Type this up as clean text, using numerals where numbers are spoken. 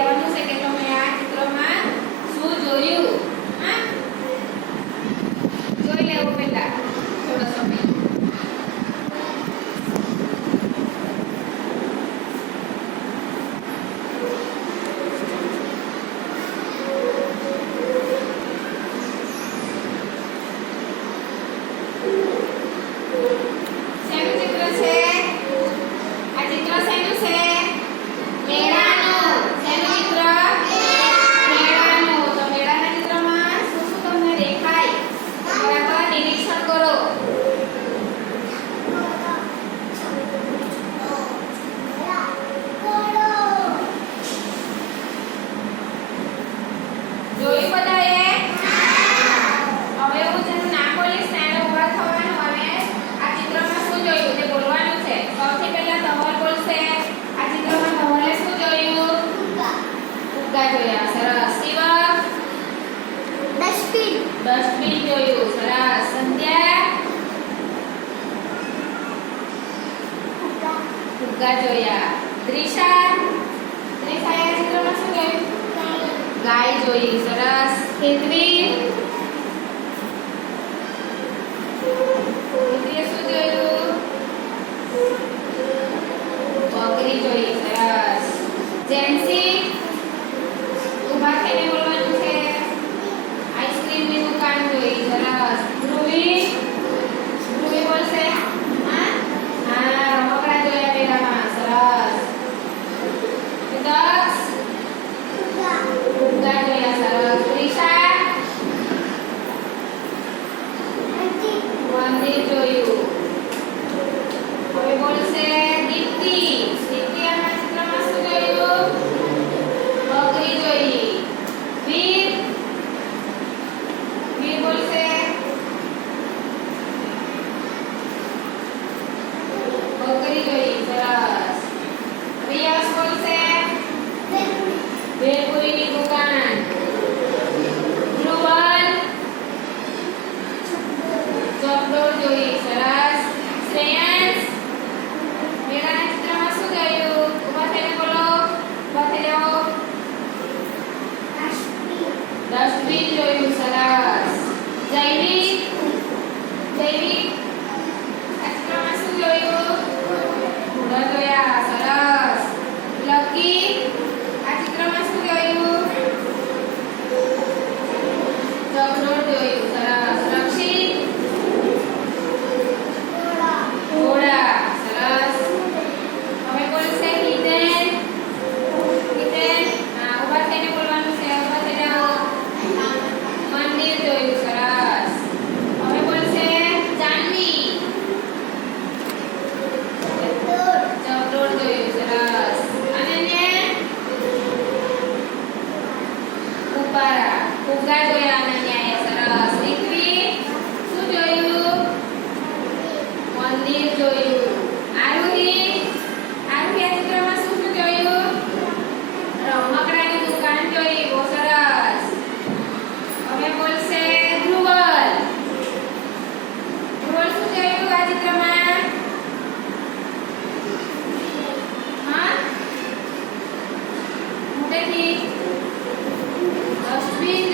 કહેવાનું છે કે તમે આ ચિત્રમાં શું જોયું. હા, જોઈ લેવું પહેલા થોડો સમય. શેનું ચિત્ર છે? આ ચિત્ર શેનું છે? મેળાનું. શેનું ચિત્ર? મેળાનું. તો મેળાના ચિત્રમાં શું શું તમને દેખાય? બરાબર નિરીક્ષણ કરો. જોયું બધાએ? હવે હું જેનું નામ બોલીશ ને એને ઊભા થવાનું અને આ ચિત્રમાં શું જોયું તે બોલવાનું છે. સૌથી પહેલા ધવલ બોલશે. આ ચિત્રમાં ધવલે શું જોયું? ફુગ્ગા જોયા. સરસ. શિવક? ડસ્ટબિન જોયું. સરસ. સંધ્યા? ફુગ્ગા જોયા. ત્રિષા? ત્રિષાએ આ ચિત્રમાં શું જોયું? ગાય જોઈ. સરસ. હેતવી? હેતવીએ શું જોયું? બકરી જોઈ. સરસ. જેન્સી? ઊભા થઈને બોલવાનું છે. આઈસ્ક્રીમની દુકાન જોઈ. સરસ. ધ્રુવી? ધ્રુવી બોલશે. હા, રમકડા જોયા મેળામાં. સરસ. દક્ષ? ફુગ્ગા જોયા. સરસ. ત્રિષા? મંદિર જોયું. હવે બોલશે દીપ્તિ. દીપ્તિ આ ચિત્રમાં શું જોયું? બકરી જોઈ. વીર? વીર બોલશે. બકરી જોઈ. સરસ. રિયાસ બોલશે. ભેળપુરીની દુકાન. ધ્રુવલ? ચકડોળ જોઈ. સરસ. શ્રેયાંશ? મેળાના ચિત્રમાં શું જોયું? ઊભા થઈને બોલો. ઊભા થઈ જાઓ. ડસ્ટબિન જોયું. સરસ. જૈવિક? જૈવિક આ ચિત્રમાં શું જોયું? ઘોડા જોયા. સરસ. લકી? આ ચિત્રમાં શું જોયું? ચકડોળ જોયું. સરસ. રક્ષિત? ઘોડા. સરસ. હવે બોલશે હિતેન. હિતેન? હા, ઊભા થઈને બોલવાનું છે. ઊભા થઈ જાઓ. મંદિર જોયું. સરસ. હવે બોલશે જાનવી. ચકડોળ જોયું. સરસ. અનન્યા? ઉપારા. ફુગ્ગા જોયા અનન્યાએ. સરસ. રિત્વી? શું જોયું? મંદિર જોયું. આરુહી? આરુહી આ ચિત્રમાં શું શું જોયું? રમકડાની દુકાન જોઈ. બહુ સરસ. હવે બોલશે ધ્રુવલ. ધ્રુવલ શું જોયું આ ચિત્રમાં? હા, મોટેથી ડસ્ટબિન